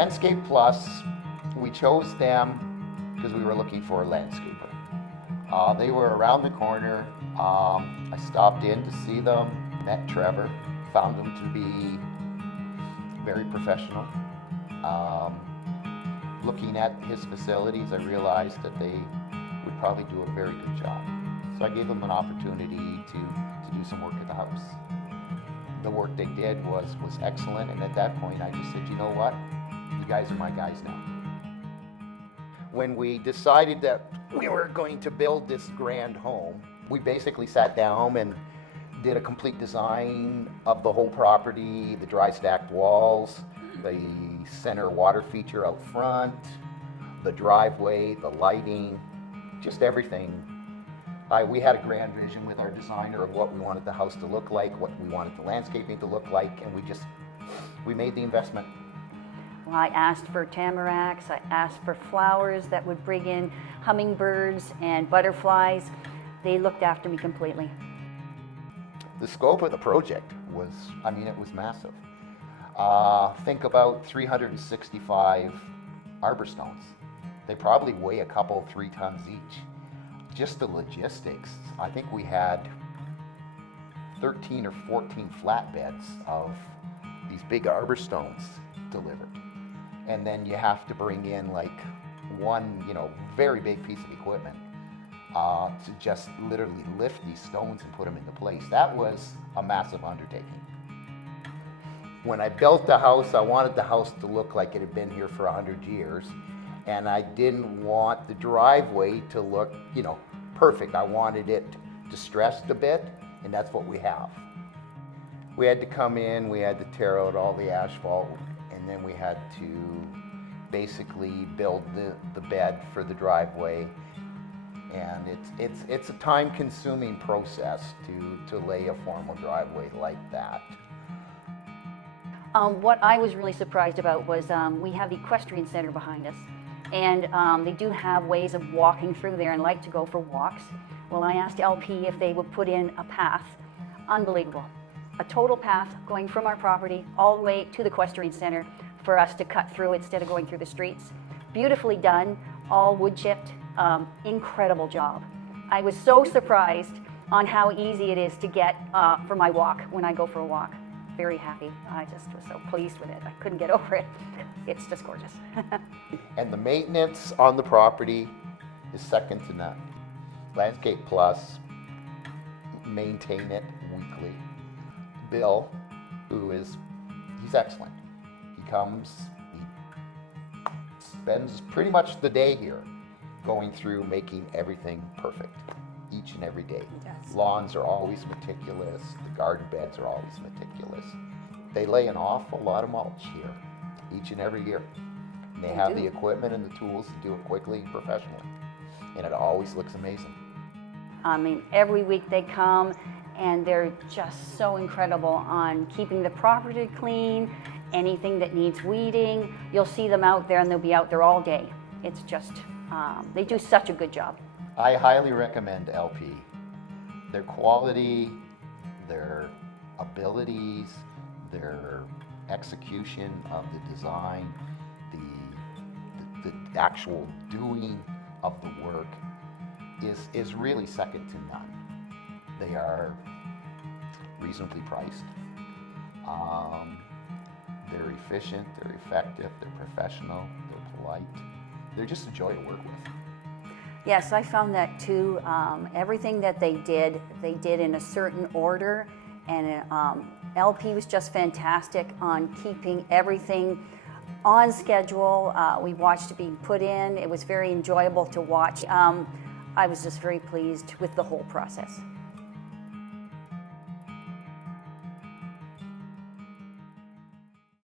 Landscape Plus, we chose them because we were looking for a landscaper. They were around the corner. I stopped in to see them, met Trevor, found them to be very professional. Looking at his facilities, I realized that they would probably do a very good job. So I gave them an opportunity to do some work at the house. The work they did was excellent, and at that point I just said, you know what, you guys are my guys now. When we decided that we were going to build this grand home, we basically sat down and did a complete design of the whole property, the dry stacked walls, the center water feature out front, the driveway, the lighting, just everything. We had a grand vision with our designer of what we wanted the house to look like, what we wanted the landscaping to look like, and we made the investment. Well, I asked for tamaracks, I asked for flowers that would bring in hummingbirds and butterflies. They looked after me completely. The scope of the project was, it was massive. Think about 365 arborstones. They probably weigh a couple, 3 tons each. Just the logistics, I think we had 13 or 14 flatbeds of these big arborstones delivered. And then you have to bring in like one, very big piece of equipment to just literally lift these stones and put them into place. That was a massive undertaking. When I built the house, I wanted the house to look like it had been here for 100 years. And I didn't want the driveway to look, perfect. I wanted it distressed a bit, and that's what we have. We had to come in, we had to tear out all the asphalt, and then we had to basically build the bed for the driveway. And it's a time-consuming process to lay a formal driveway like that. What I was really surprised about was we have the equestrian center behind us, and they do have ways of walking through there and like to go for walks. Well, I asked LP if they would put in a path. Unbelievable. A total path going from our property all the way to the equestrian center for us to cut through instead of going through the streets. Beautifully done, all wood chipped, incredible job. I was so surprised on how easy it is to get for my walk when I go for a walk. Very happy. I just was so pleased with it. I couldn't get over it. It's just gorgeous. And the maintenance on the property is second to none. Landscape Plus, maintain it weekly. Bill, he's excellent. He comes, he spends pretty much the day here going through making everything perfect each and every day. Yes. Lawns are always meticulous, the garden beds are always meticulous. They lay an awful lot of mulch here each and every year. And they have the equipment and the tools to do it quickly and professionally. And it always looks amazing. Every week they come and they're just so incredible on keeping the property clean, anything that needs weeding. You'll see them out there and they'll be out there all day. It's just, they do such a good job. I highly recommend LP. Their quality, their abilities, their execution of the design, the actual doing of the work is really second to none. They are reasonably priced. They're efficient, they're effective, they're professional, they're polite. They're just a joy to work with. Yes, I found that too. Everything that they did in a certain order, and LP was just fantastic on keeping everything on schedule. We watched it being put in. It was very enjoyable to watch. I was just very pleased with the whole process.